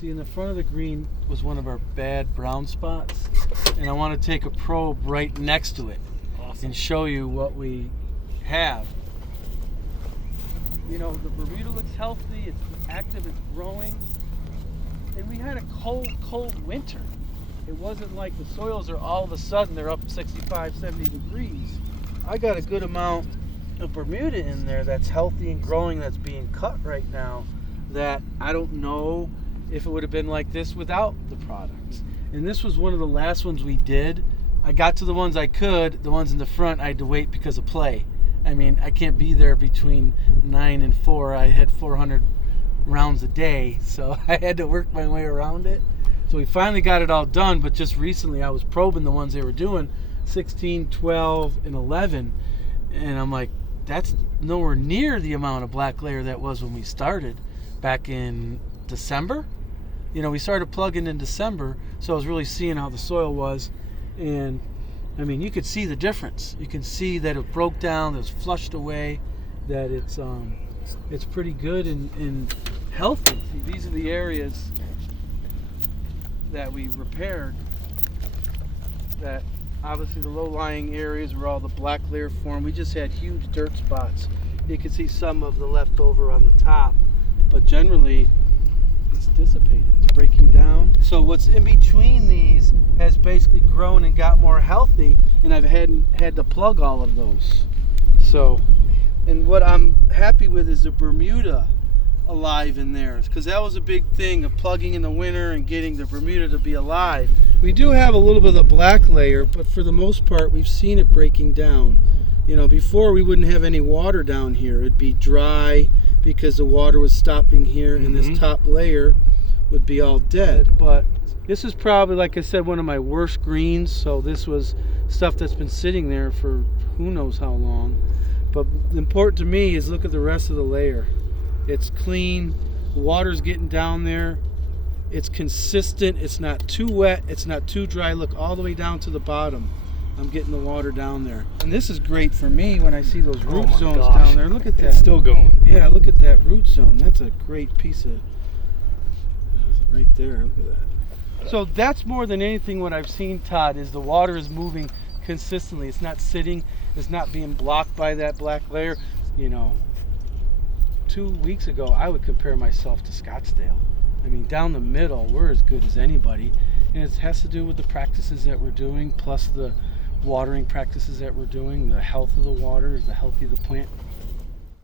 See, in the front of the green was one of our bad brown spots, and I want to take a probe right next to it. Awesome. And show you what we have. You know, the Bermuda looks healthy, it's active, it's growing. And we had a cold winter. It wasn't like the soils are all of a sudden they're up 65, 70 degrees. I got a good amount of Bermuda in there that's healthy and growing, that's being cut right now, that I don't know if it would have been like this without the products. And this was one of the last ones we did. I got to the ones I could. The ones in the front I had to wait because of play. I mean, I can't be there between 9 and 4. I had 400 rounds a day, so I had to work my way around it. So we finally got it all done, but just recently I was probing the ones they were doing, 16, 12, and 11, and I'm like, that's nowhere near the amount of black layer that was when we started back in December. You know, we started plugging in December, so I was really seeing how the soil was. And I mean, you could see the difference. You can see that it broke down, that it's flushed away, that it's pretty good and healthy. See, these are the areas that we repaired. That obviously the low-lying areas where all the black layer formed. We just had huge dirt spots. You can see some of the leftover on the top, but generally it's dissipated, it's breaking down. So what's in between these has basically grown and got more healthy, and I've had to plug all of those. So, and what I'm happy with is the Bermuda alive in there, because that was a big thing of plugging in the winter and getting the Bermuda to be alive. We do have a little bit of the black layer, but for the most part we've seen it breaking down. You know, before we wouldn't have any water down here. It'd be dry because the water was stopping here, and this top layer would be all dead. But this is probably, like I said, one of my worst greens, so this was stuff that's been sitting there for who knows how long. But important to me is look at the rest of the layer. It's clean, the water's getting down there, it's consistent, it's not too wet, it's not too dry. Look all the way down to the bottom. I'm getting the water down there. And this is great for me when I see those root zones down there. Look at that. It's still going. Yeah, look at that root zone. That's a great piece of, right there, look at that. So that's more than anything what I've seen, Todd, is the water is moving consistently. It's not sitting, it's not being blocked by that black layer. You know, 2 weeks ago, I would compare myself to Scottsdale. I mean, down the middle, we're as good as anybody. And it has to do with the practices that we're doing, plus the watering practices that we're doing, the health of the water, the health of the plant.